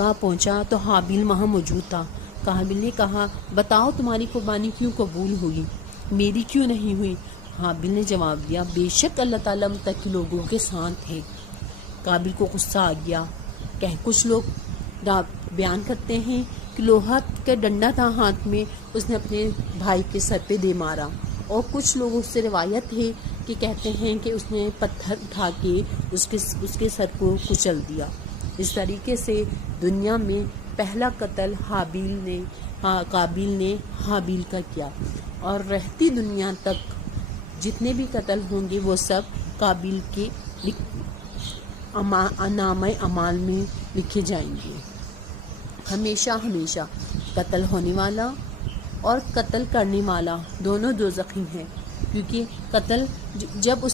گاہ پہنچا تو حابیل وہاں موجود تھا۔ قابیل نے کہا بتاؤ تمہاری قربانی کیوں قبول ہوئی، میری کیوں نہیں ہوئی؟ حابیل نے جواب دیا بے شک اللہ تعالیٰ متقی لوگوں کے ساتھ ہے۔ قابیل کو غصہ آ گیا کہ کچھ لوگ بیان کرتے ہیں کہ لوہا کا ڈنڈا تھا ہاتھ میں، اس نے اپنے بھائی کے سر پہ دے مارا، اور کچھ لوگوں سے روایت ہے کہ کہتے ہیں کہ اس نے پتھر اٹھا کے اس کے سر کو کچل دیا۔ اس طریقے سے دنیا میں پہلا قتل قابیل نے حابیل کا کیا، اور رہتی دنیا تک جتنے بھی قتل ہوں گے وہ سب قابیل کے نامہ اعمال میں لکھے جائیں گے۔ ہمیشہ ہمیشہ قتل ہونے والا اور قتل کرنے والا دونوں دوزخی ہیں، کیونکہ قتل جب اس